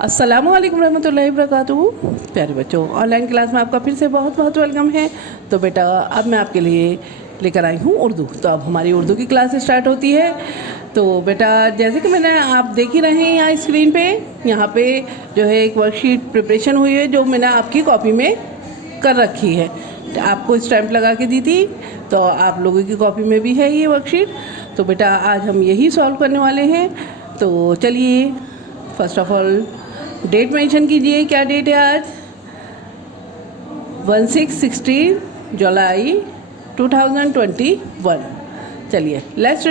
अस्सलामुअलैकुम रहमतुल्लाहि वबरकातुहू। प्यारे बच्चों, ऑनलाइन क्लास में आपका फिर से बहुत बहुत वेलकम है। तो बेटा अब मैं आपके लिए लेकर आई हूँ उर्दू। तो अब हमारी उर्दू की क्लास स्टार्ट होती है। तो बेटा जैसे कि मैंने आप देख ही रहे हैं यहाँ स्क्रीन पे, यहाँ पे जो है एक वर्कशीट प्रिपरेशन हुई है जो मैंने आपकी कॉपी में कर रखी है। आपको स्टैम्प लगा के दी थी, तो आप लोगों की कॉपी में भी है ये वर्कशीट। तो बेटा आज हम यही सॉल्व करने वाले हैं। तो चलिए first of all date mention कीजिए। क्या डेट है आज? 16 जुलाई 2021। चलिए लेट्स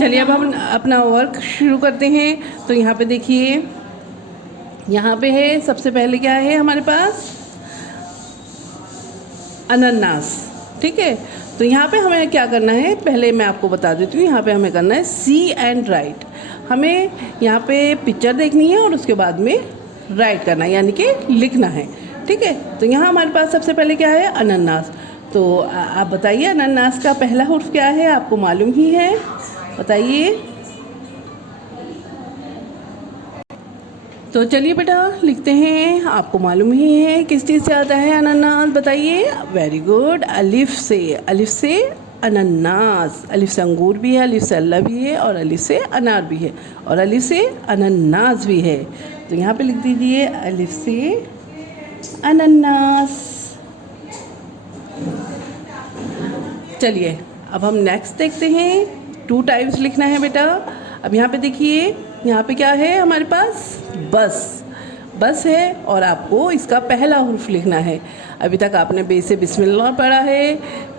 चलिए अब हम अपना वर्क शुरू करते हैं। तो यहाँ पे देखिए, यहाँ पे है सबसे पहले क्या है हमारे पास? अनानास। ठीक है, तो यहाँ पे हमें क्या करना है पहले मैं आपको बता देती हूँ। यहाँ पे हमें करना है सी एंड राइट। हमें यहाँ पे पिक्चर देखनी है और उसके बाद में राइट करना है, यानी कि लिखना है। ठीक है, तो यहाँ हमारे पास सबसे पहले क्या है? अनानास। तो आप बताइए अनानास का पहला हुर्फ क्या है? आपको मालूम ही है, बताइए। तो चलिए बेटा लिखते हैं। आपको मालूम ही है किस चीज़ से आता है अनानास, बताइए। वेरी गुड, अलिफ से। अलिफ से अनानास। अलिफ से अंगूर भी है, अलिफ से अल्लाह भी है, और अलिफ से अनार भी है, और अलिफ से अनानास भी है। तो यहाँ पे लिख दीजिए अलिफ से अनानास। चलिए अब हम नेक्स्ट देखते हैं। 2 टाइम्स लिखना है बेटा। अब यहाँ पे देखिए, यहाँ पे क्या है हमारे पास? बस। बस है, और आपको इसका पहला हुर्फ लिखना है। अभी तक आपने बे से बिस्मिल्लाह पढ़ा है,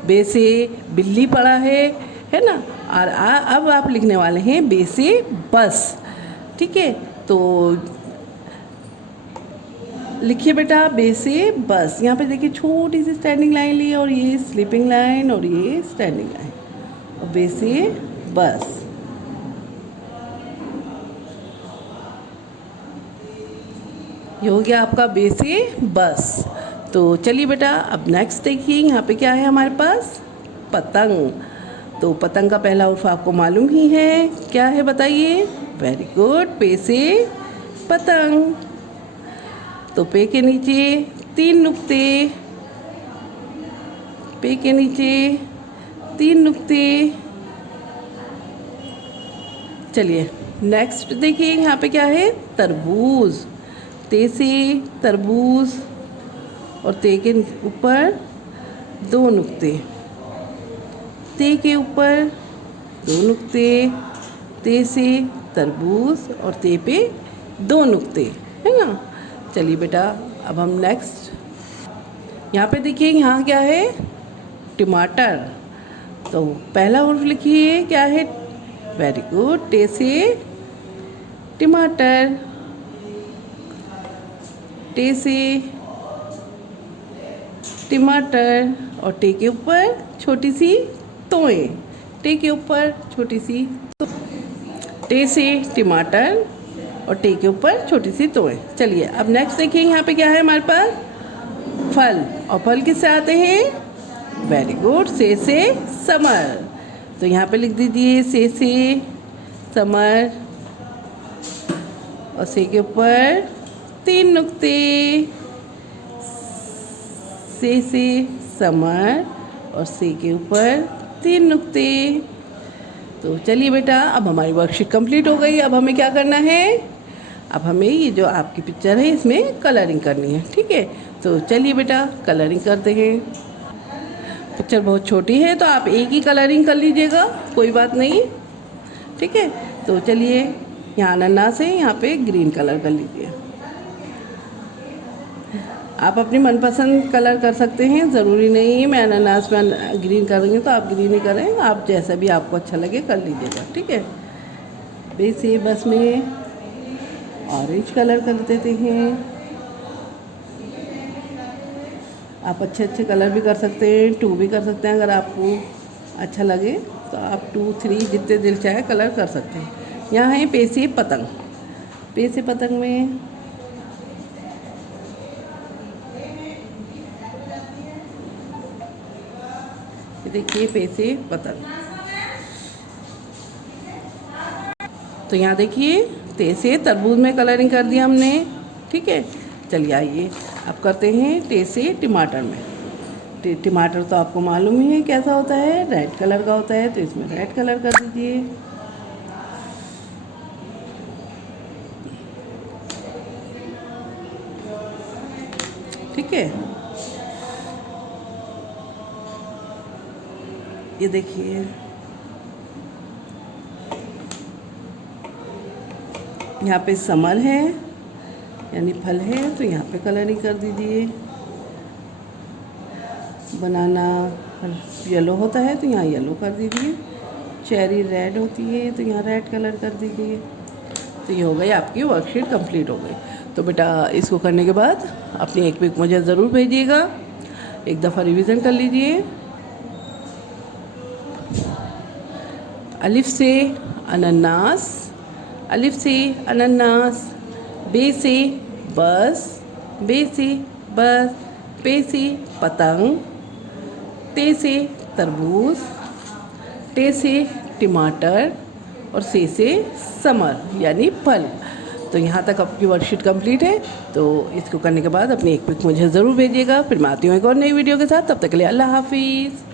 बे से बिल्ली पढ़ा है ना। और अब आप लिखने वाले हैं बे से बस। ठीक है, तो लिखिए बेटा बे से बस। यहाँ पे देखिए छोटी सी स्टैंडिंग लाइन ली है, और ये स्लीपिंग लाइन, और ये स्टैंडिंग लाइन, और बे से बस। ये हो गया आपका बे से बस। तो चलिए बेटा अब नेक्स्ट देखिए, यहाँ पे क्या है हमारे पास? पतंग। तो पतंग का पहला उर्फ आपको मालूम ही है, क्या है बताइए? वेरी गुड, पे से पतंग। तो पे के नीचे 3 नुक्ते, पे के नीचे 3 नुक्ते। चलिए नेक्स्ट देखिए, यहाँ पे क्या है? तरबूज। ते से तरबूज, और ते के ऊपर 2 नुक्ते, ते के ऊपर 2 नुक्ते, ते से तरबूज, और ते पे 2 नुक्ते, है ना। चलिए बेटा अब हम नेक्स्ट, यहाँ पे देखिए यहाँ क्या है? टमाटर। तो पहला हुर्फ लिखिए, क्या है? वेरी गुड, टे से टमाटर। टे से टमाटर, और टे के ऊपर छोटी सी तोएं, टे के ऊपर छोटी सी टे से टमाटर, और टे के ऊपर छोटी सी तोएं। चलिए अब नेक्स्ट देखिए, यहाँ पे क्या है हमारे पास? फल। और फल किससे आते हैं? वेरी गुड, से समर। तो यहाँ पे लिख दीजिए से समर, और से के ऊपर 3 नुक्ते, से समर, और से के ऊपर 3 नुक्ते। तो चलिए बेटा अब हमारी वर्कशीट कंप्लीट हो गई। अब हमें क्या करना है? अब हमें ये जो आपकी पिक्चर है इसमें कलरिंग करनी है। ठीक है, तो चलिए बेटा कलरिंग करते हैं। पिक्चर बहुत छोटी है तो आप एक ही कलरिंग कर लीजिएगा, कोई बात नहीं। ठीक है, तो चलिए यहाँ अनानास है, यहाँ पे ग्रीन कलर कर लीजिए। आप अपनी मनपसंद कलर कर सकते हैं, ज़रूरी नहीं है मैं अनानास में ग्रीन कर रही हूँ तो आप ग्रीन ही करें। आप जैसा भी आपको अच्छा लगे कर लीजिएगा। ठीक है, वैसे बस में ऑरेंज कलर कर देते हैं। आप अच्छे अच्छे कलर भी कर सकते हैं, 2 भी कर सकते हैं। अगर आपको अच्छा लगे तो आप 2, 3 जितने दिल चाहे कलर कर सकते हैं। यहाँ है पे से पतंग। पे से पतंग में देखिए पे से पतंग। तो यहाँ देखिए ते से तरबूज में कलरिंग कर दिया हमने, ठीक है। चलिए आइए अब करते हैं टे से टमाटर में। टमाटर तो आपको मालूम ही है कैसा होता है, रेड कलर का होता है, तो इसमें रेड कलर कर दीजिए। ठीक है, ये देखिए यहाँ पे समर है यानी फल है, तो यहाँ पे कलरिंग कर दीजिए। बनाना येलो होता है तो यहाँ येलो कर दीजिए। चेरी रेड होती है तो यहाँ रेड कलर कर दीजिए। तो ये हो गई आपकी वर्कशीट कंप्लीट हो गई। तो बेटा इसको करने के बाद अपनी एक पिक मुझे ज़रूर भेजिएगा, एक दफ़ा रिवीजन कर लीजिए। अलिफ से अनानास, अलिफ से अनानास, बे से बस, बे से बस, पे से पतंग, ते से तरबूज, टे से टमाटर और से समर यानी फल। तो यहाँ तक आपकी वर्कशीट कंप्लीट है। तो इसको करने के बाद अपनी एक पिक मुझे ज़रूर भेजिएगा। फिर मैं आती हूँ एक और नई वीडियो के साथ। तब तक के लिए अल्लाह हाफिज़।